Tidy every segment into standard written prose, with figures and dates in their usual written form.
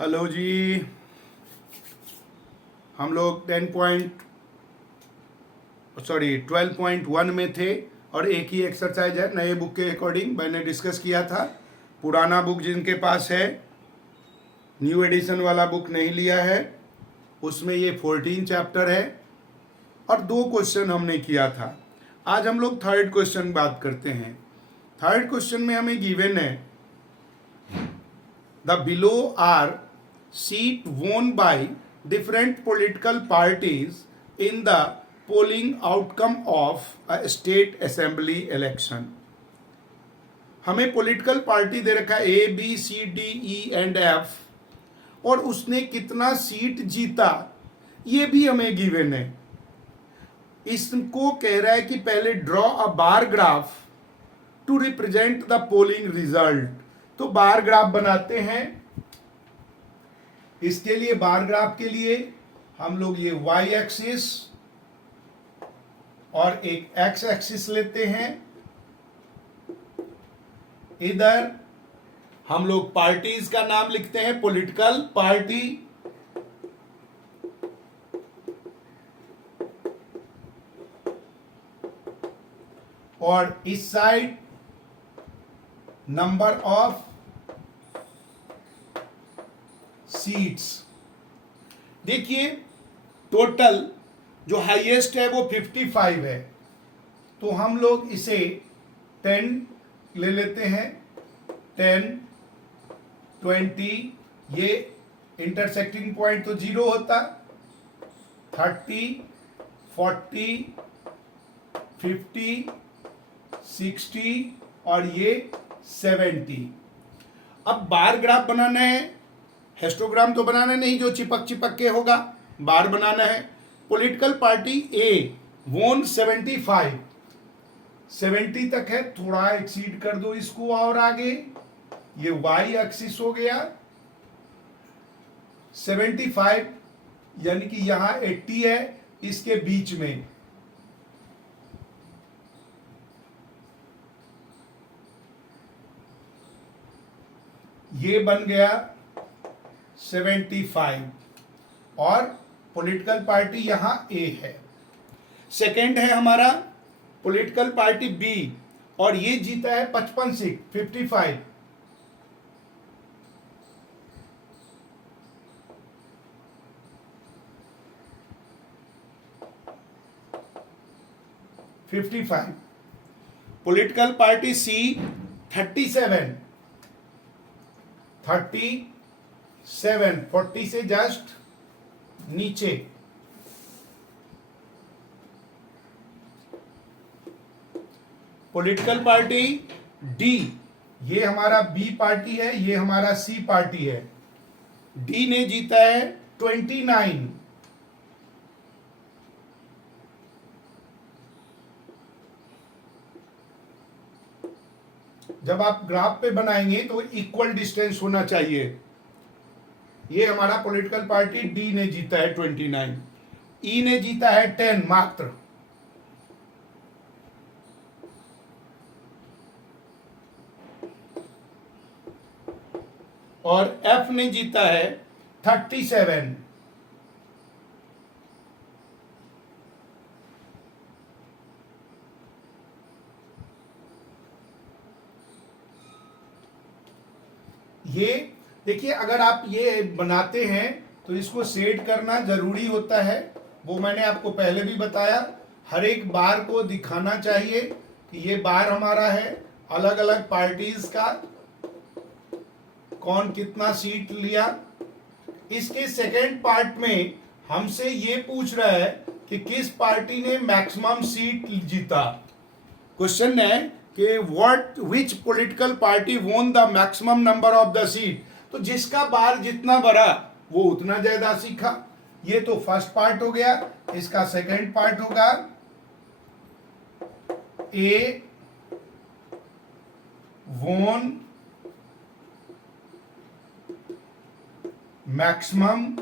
Hello जी। हम लोग 12.1 में थे और एक ही एक्सरसाइज है नए बुक के अकॉर्डिंग मैंने डिस्कस किया था। पुराना बुक जिनके पास है, न्यू एडिशन वाला बुक नहीं लिया है, उसमें ये 14 चैप्टर है और 2 क्वेश्चन हमने किया था। आज हम लोग थर्ड क्वेश्चन बात करते हैं। थर्ड क्वेश्चन में हमें गिवन है the below are seat won by different political parties in the polling outcome of a state assembly election। हमें पॉलिटिकल पार्टी दे रखा है ABCDEF और उसने कितना सीट जीता ये भी हमें गिवन है। इसको कह रहा है कि पहले draw a bar graph to represent the polling result. तो बार ग्राफ बनाते हैं। इसके लिए बार ग्राफ के लिए हम लोग ये y एक्सिस और एक x एक्सिस लेते हैं। इधर हम लोग पार्टीज का नाम लिखते हैं, पॉलिटिकल पार्टी, और इस साइड नंबर ऑफ सीट्स। देखिए टोटल जो हाईएस्ट है वो 55 है, तो हम लोग इसे 10 ले लेते हैं। 10, 20, ये इंटरसेक्टिंग पॉइंट तो 0 होता, 30, 40, 50, 60 और ये 70। अब बार ग्राफ बनाना है, हिस्टोग्राम तो बनाना नहीं जो चिपक चिपक के होगा, बार बनाना है। पॉलिटिकल पार्टी ए वोन 75, 70 तक है, थोड़ा एक्सीड कर दो इसको और आगे, ये वाई एक्सिस हो गया। 75 यानी कि यहां 80 है, इसके बीच में ये बन गया 75 और पॉलिटिकल पार्टी यहां ए है। सेकंड है हमारा पॉलिटिकल पार्टी बी और ये जीता है 55 सीट, 55। पॉलिटिकल पार्टी सी 37, 40 से जस्ट नीचे। पॉलिटिकल पार्टी डी, ये हमारा बी पार्टी है, ये हमारा सी पार्टी है। डी ने जीता है 29। जब आप ग्राफ पे बनाएंगे तो इक्वल डिस्टेंस होना चाहिए। ये हमारा पॉलिटिकल पार्टी डी ने जीता है 29, ई ने जीता है 10 मात्र, और एफ ने जीता है 37। ये देखिए, अगर आप ये बनाते हैं तो इसको सेट करना जरूरी होता है, वो मैंने आपको पहले भी बताया। हर एक बार को दिखाना चाहिए कि ये बार हमारा है, अलग अलग पार्टीज का कौन कितना सीट लिया। इसके सेकेंड पार्ट में हमसे ये पूछ रहा है कि किस पार्टी ने मैक्सिमम सीट जीता। क्वेश्चन है कि विच political party won the maximum number of the seat. तो जिसका बार जितना बड़ा वो उतना ज्यादा सीखा। ये तो फर्स्ट पार्ट हो गया। इसका सेकंड पार्ट होगा ए वोन maximum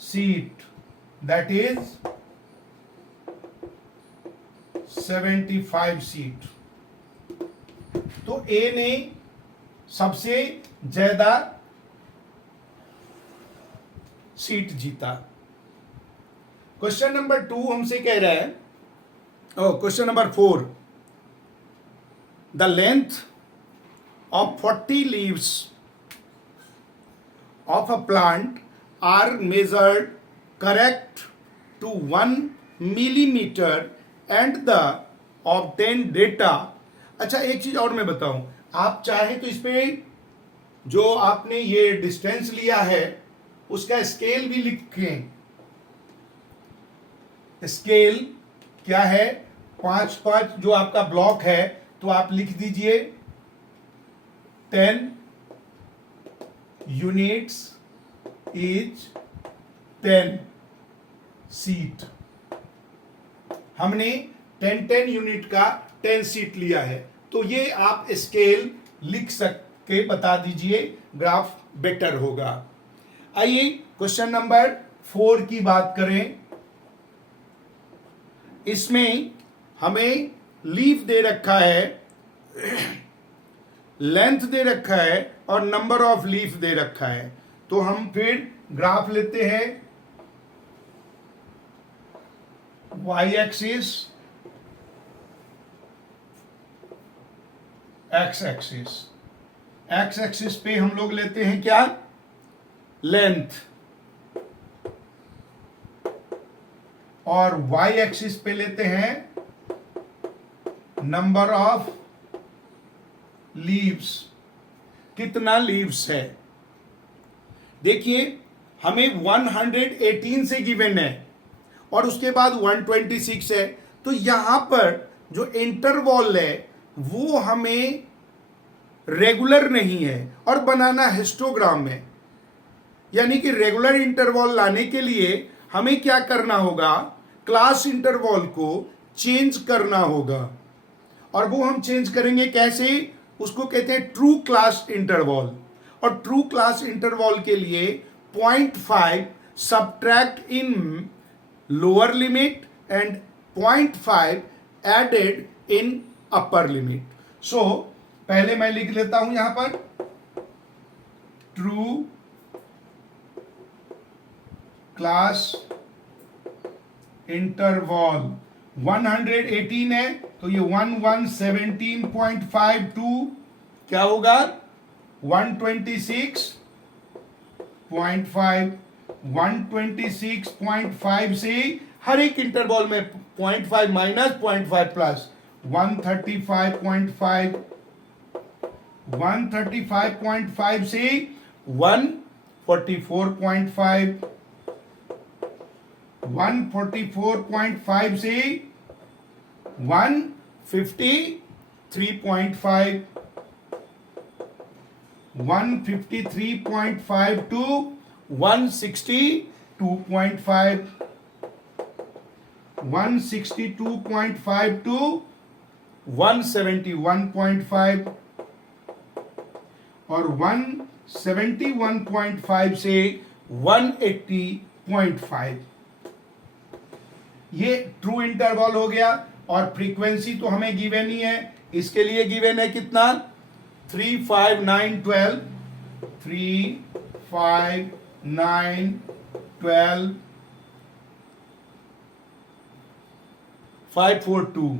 seat, that is 75 seat. तो ए ने सबसे ज्यादा सीट जीता। क्वेश्चन नंबर 2 हमसे कह रहा है, question number 4, the length of 40 leaves of a plant are measured correct to 1 millimeter and the obtained data। अच्छा, एक चीज और मैं बताऊं, आप चाहे तो इस पे जो आपने ये डिस्टेंस लिया है उसका स्केल भी लिखें। स्केल क्या है, 5 जो आपका ब्लॉक है तो आप लिख दीजिए 10 units each 10 सीट। हमने 10 यूनिट का 10 सीट लिया है, तो ये आप स्केल लिख सकके बता दीजिए, ग्राफ बेटर होगा। आइए क्वेश्चन नंबर 4 की बात करें। इसमें हमें लीफ दे रखा है, लेंथ दे रखा है और नंबर ऑफ लीफ दे रखा है। तो हम फिर ग्राफ लेते हैं, Y axis, X axis. X axis पे हम लोग लेते हैं क्या, लेंथ, और वाई एक्सिस पे लेते हैं नंबर ऑफ लीव्स, कितना लीव्स है। देखिए हमें 118 से गिवन है और उसके बाद 126 है, तो यहां पर जो इंटरवॉल है वो हमें रेगुलर नहीं है और बनाना हिस्टोग्राम में। यानी कि रेगुलर इंटरवॉल लाने के लिए हमें क्या करना होगा, क्लास इंटरवॉल को चेंज करना होगा। और वो हम चेंज करेंगे कैसे, उसको कहते हैं ट्रू क्लास इंटरवॉल। और ट्रू क्लास इंटरवॉल के लिए 0.5 subtract in lower limit and 0.5 added in upper limit. So पहले मैं लिख लेता हूं यहां पर ट्रू क्लास इंटरवॉल 118 है, तो ये 1117.52 क्या होगा, 126.5 126.5 से हर एक इंटरवॉल में 0.5 माइनस 0.5 प्लस 135.5 135.5 से 144.5 144.5 से 153.5 153.5 टू 162.5 162.5 टू 171.5 और 171.5 से 180.5। ये ट्रू इंटरवल हो गया। और फ्रीक्वेंसी तो हमें गिवन ही है, इसके लिए गिवन है कितना, 3, 5, 9, 12 3, 5, 9, 12 5, 4, 2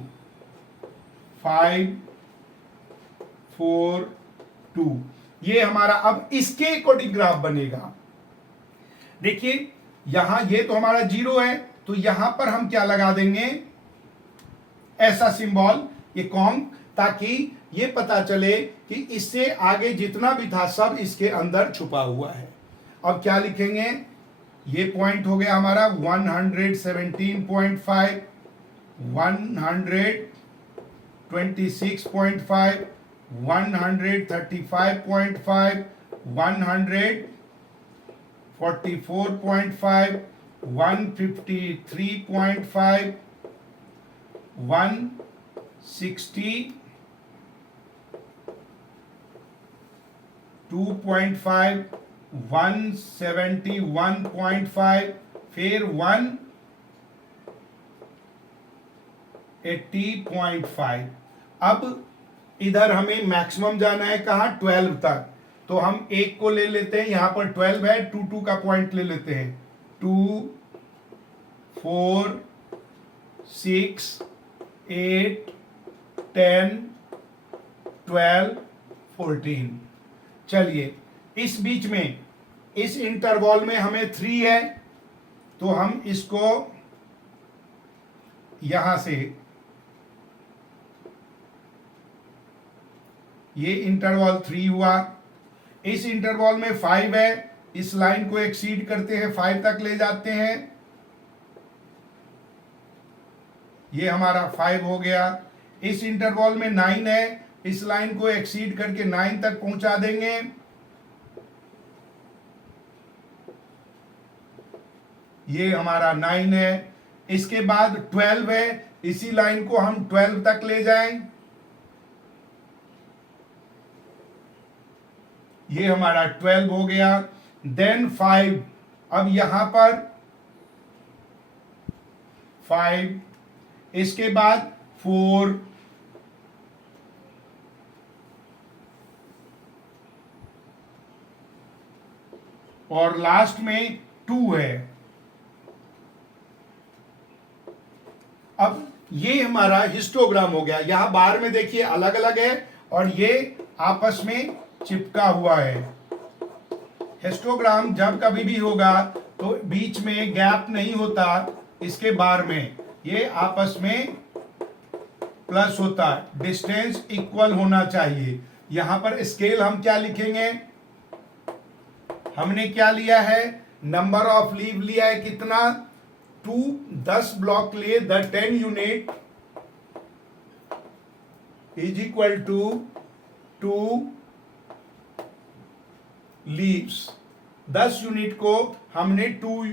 5, 4, 2। ये हमारा अब इसके अकॉर्डिंग ग्राफ बनेगा। देखिए यहां ये तो हमारा 0 है, तो यहां पर हम क्या लगा देंगे, ऐसा सिंबल, ये कॉम, ताकि ये पता चले कि इससे आगे जितना भी था सब इसके अंदर छुपा हुआ है। अब क्या लिखेंगे, ये पॉइंट हो गया हमारा 117.5 126.5 135.5 144.5 153.5 162.5 171.5 फिर 180.5। अब इधर हमें मैक्सिमम जाना है कहाँ, 12 तक। तो हम एक को ले लेते हैं, यहां पर 12 है, 2 2 का पॉइंट ले लेते हैं, 2 4 6 8 10 12 14। चलिए इस बीच में इस इंटरवॉल में हमें 3 है, तो हम इसको यहां से, ये इंटरवॉल 3 हुआ, इस इंटरवॉल में 5 है, इस लाइन को एक्सीड करते हैं, 5 तक ले जाते हैं, ये हमारा 5 हो गया। इस इंटरवॉल में 9 है, इस लाइन को एक्सीड करके 9 तक पहुंचा देंगे, ये हमारा 9 है। इसके बाद 12 है, इसी लाइन को हम 12 तक ले जाएं, ये हमारा 12 हो गया। देन 5, अब यहां पर 5, इसके बाद 4, और लास्ट में 2 है। अब ये हमारा हिस्टोग्राम हो गया, यहां बाहर में देखिए अलग अलग है और ये आपस में चिपका हुआ है। हिस्टोग्राम जब कभी भी होगा तो बीच में गैप नहीं होता, इसके बार में ये आपस में प्लस होता, डिस्टेंस इक्वल होना चाहिए। यहां पर स्केल हम क्या लिखेंगे, हमने क्या लिया है, नंबर ऑफ लीव लिया है कितना, 2, 10 ब्लॉक लिए, the 10 unit is equal to 2 leaves. 10 unit को हमने 2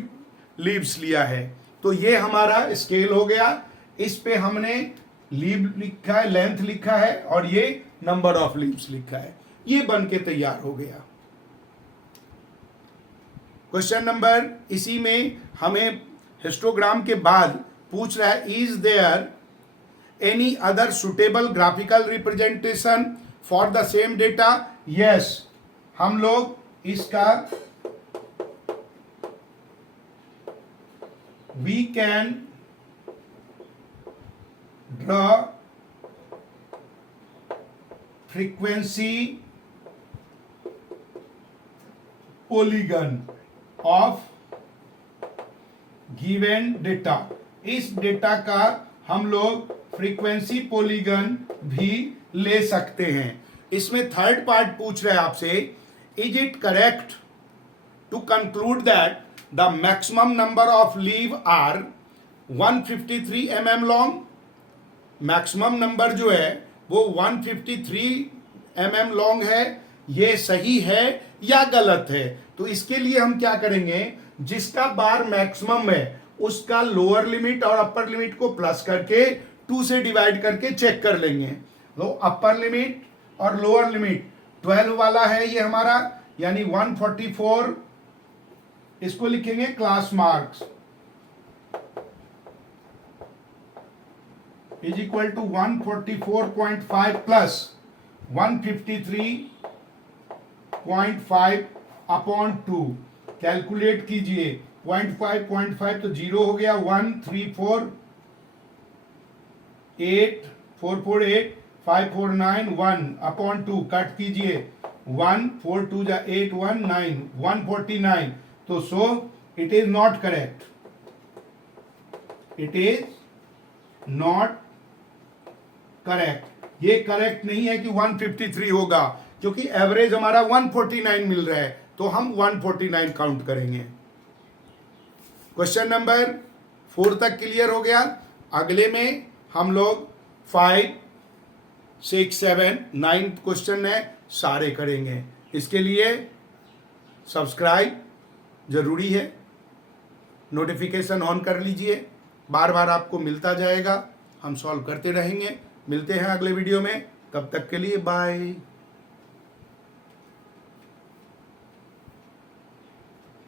लीव्स लिया है, तो ये हमारा स्केल हो गया। इस पे हमने लीव लिखा है, लेंथ लिखा है, और ये नंबर ऑफ लीव्स लिखा है, ये बन के तैयार हो गया। क्वेश्चन नंबर, इसी में हमें हिस्टोग्राम के बाद पूछ रहा है, is there any other suitable graphical representation for the same data. Yes, हम लोग इसका we can draw frequency polygon of given data. इस डेटा का हम लोग फ्रीक्वेंसी पॉलीगन भी ले सकते हैं। इसमें थर्ड पार्ट पूछ रहे हैं आपसे, is it correct to conclude that the maximum number of leave are 153 mm long. Maximum number जो है वो 153 mm लॉन्ग है, ये सही है या गलत है। तो इसके लिए हम क्या करेंगे, जिसका बार मैक्सिमम है उसका लोअर लिमिट और अपर लिमिट को प्लस करके 2 से डिवाइड करके चेक कर लेंगे। तो अपर लिमिट और लोअर लिमिट 12 वाला है ये हमारा, यानी 144, इसको लिखेंगे class marks is equal to 144.5 plus 153.5 upon 2। Calculate कीजिए, 0.5 तो 0 हो गया, 134.8 549 1 अपॉन 2, कट कीजिए, 1 4 2 जा 8 1 9 149। तो so it is not correct, it is not correct. ये करेक्ट नहीं है कि 153 होगा, क्योंकि एवरेज हमारा 149 मिल रहा है, तो हम 149 काउंट करेंगे। क्वेश्चन नंबर 4 तक क्लियर हो गया। अगले में हम लोग 5 6 7 9 क्वेश्चन है सारे करेंगे। इसके लिए सब्सक्राइब जरूरी है, नोटिफिकेशन ऑन कर लीजिए, बार बार आपको मिलता जाएगा, हम सॉल्व करते रहेंगे। मिलते हैं अगले वीडियो में, तब तक के लिए बाय।